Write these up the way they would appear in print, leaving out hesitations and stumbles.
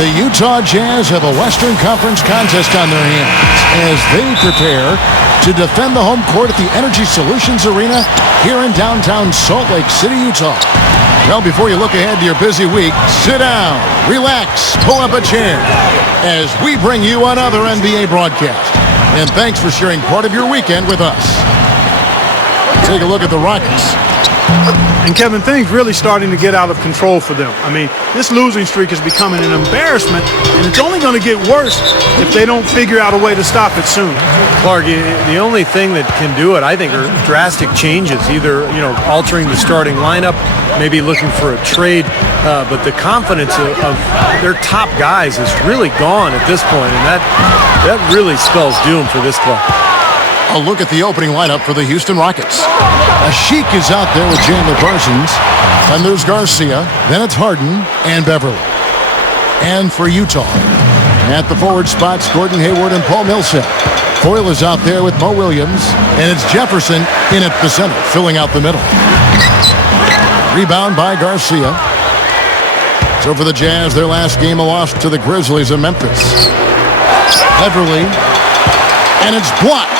The Utah Jazz have a Western Conference contest on their hands as they prepare to defend the home court at the Energy Solutions Arena here in downtown Salt Lake City, Utah. Well, before you look ahead to your busy week, sit down, relax, pull up a chair as we bring you another NBA broadcast. And thanks for sharing part of your weekend with us. Take a look at the Rockets. And Kevin, things really starting to get out of control for them. I mean, this losing streak is becoming an embarrassment, and it's only going to get worse if they don't figure out a way to stop it soon. Clark, the only thing that can do it, I think, are drastic changes. Either, altering the starting lineup, maybe looking for a trade. But the confidence of their top guys is really gone at this point, and that really spells doom for this club. A look at the opening lineup for the Houston Rockets. Sheik is out there with Chandler Parsons. Then there's Garcia. Then it's Harden and Beverly. And for Utah, at the forward spots, Gordon Hayward and Paul Millsap. Foyle is out there with Mo Williams. And it's Jefferson in at the center, filling out the middle. Rebound by Garcia. So for the Jazz, their last game a loss to the Grizzlies in Memphis. Beverly. And it's blocked.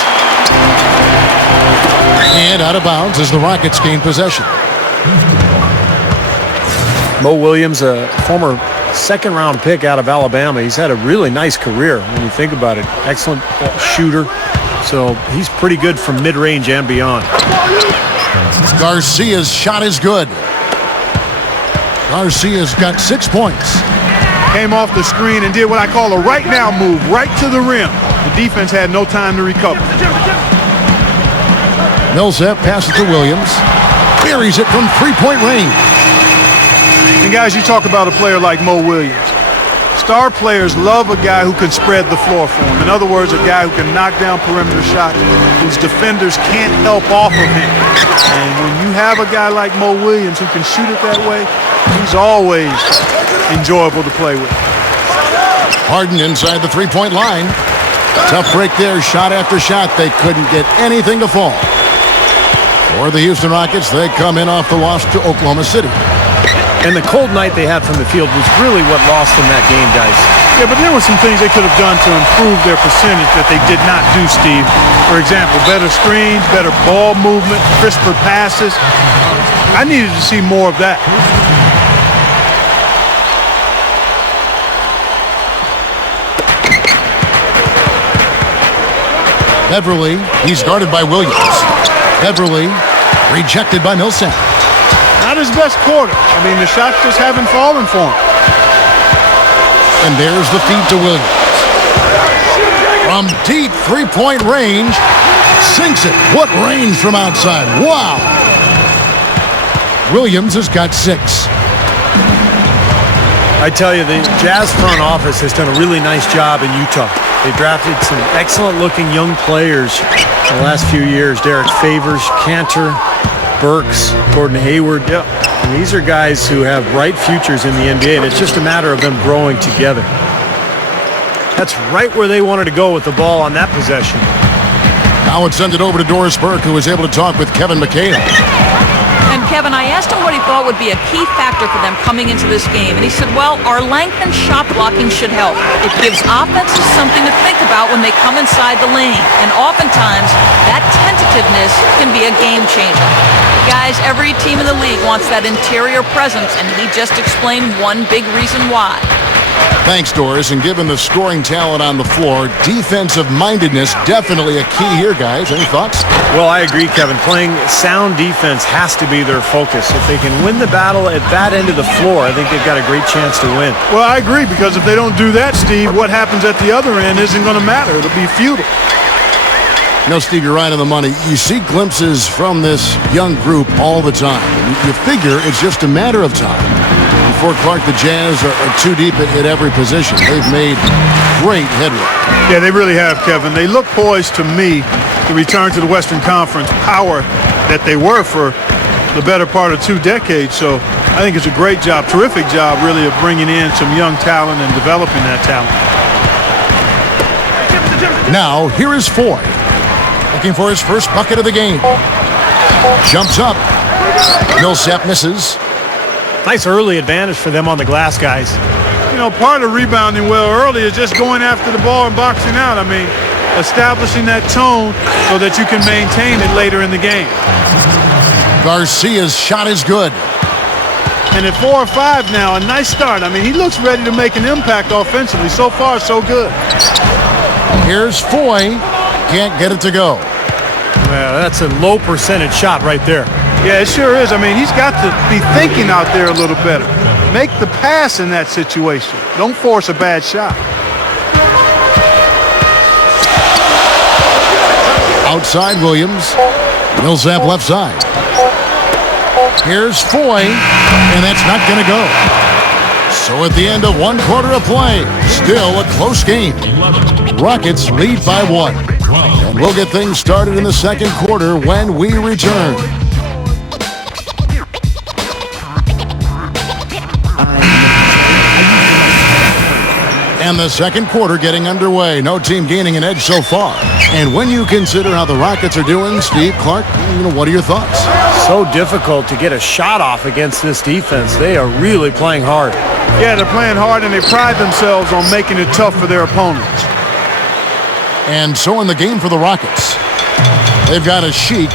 And out of bounds as the Rockets gain possession. Mo Williams, a former second-round pick out of Alabama. He's had a really nice career when you think about it. Excellent shooter. So he's pretty good from mid-range and beyond. Garcia's shot is good. Garcia's got 6 points. Came off the screen and did what I call a right-now move, right to the rim. The defense had no time to recover. Millsap passes to Williams. Buries it from three-point range. And guys, you talk about a player like Mo Williams. Star players love a guy who can spread the floor for them. In other words, a guy who can knock down perimeter shots whose defenders can't help off of him. And when you have a guy like Mo Williams who can shoot it that way, he's always enjoyable to play with. Harden inside the three-point line. Tough break there, shot after shot. They couldn't get anything to fall. For the Houston Rockets, they come in off the loss to Oklahoma City. And the cold night they had from the field was really what lost them that game, guys. Yeah, but there were some things they could have done to improve their percentage that they did not do, Steve. For example, better screens, better ball movement, crisper passes. I needed to see more of that. Beverly, he's guarded by Williams. Beverly, rejected by Millsap. Not his best quarter. I mean, the shots just haven't fallen for him. And there's the feed to Williams. From deep three-point range, sinks it. What range from outside. Wow. Williams has got 6. I tell you, the Jazz front office has done a really nice job in Utah. They drafted some excellent-looking young players in the last few years. Derek Favors, Cantor, Burks, Gordon Hayward. Yeah. And these are guys who have bright futures in the NBA, and it's just a matter of them growing together. That's right where they wanted to go with the ball on that possession. Now it's sent it over to Doris Burke, who was able to talk with Kevin McHale. And Kevin, I asked him what he thought would be a key factor for them coming into this game. And he said, well, our length and shot blocking should help. It gives offenses something to think about when they come inside the lane. And oftentimes, that tentativeness can be a game changer. Guys, every team in the league wants that interior presence, and he just explained one big reason why. Thanks, Doris. And given the scoring talent on the floor, defensive-mindedness definitely a key here, guys. Any thoughts? Well, I agree, Kevin. Playing sound defense has to be their focus. If they can win the battle at that end of the floor, I think they've got a great chance to win. Well, I agree, because if they don't do that, Steve, what happens at the other end isn't going to matter. It'll be futile. No, Steve, you're right on the money. You see glimpses from this young group all the time. You figure it's just a matter of time before Clark, the Jazz are too deep at every position. They've made great headway. Yeah, they really have, Kevin. They look poised to me to return to the Western Conference power that they were for the better part of 2 decades. So I think it's a great job, terrific job, really, of bringing in some young talent and developing that talent. Now, here is Foy, looking for his first bucket of the game. Jumps up. Millsap misses. Nice early advantage for them on the glass, guys. know, part of rebounding well early is just going after the ball and boxing out. I mean, establishing that tone so that you can maintain it later in the game. Garcia's shot is good. And at 4 or 5 now, a nice start. I mean, he looks ready to make an impact offensively. So far, so good. Here's Foy. Can't get it to go. Well, that's a low percentage shot right there. Yeah, it sure is. I mean, he's got to be thinking out there a little better. Make the pass in that situation. Don't force a bad shot. Outside Williams. Millsap left side. Here's Foy, and that's not going to go. So at the end of 1 quarter of play, still a close game. Rockets lead by 1. And we'll get things started in the second quarter when we return. And the second quarter getting underway. No team gaining an edge so far. And when you consider how the Rockets are doing, Steve, Clark, what are your thoughts? So difficult to get a shot off against this defense. They are really playing hard. Yeah, they're playing hard, and they pride themselves on making it tough for their opponents. And so in the game for the Rockets, they've got a Sheik.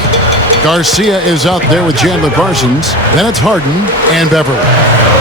Garcia is out there with Chandler Parsons. Then it's Harden and Beverly.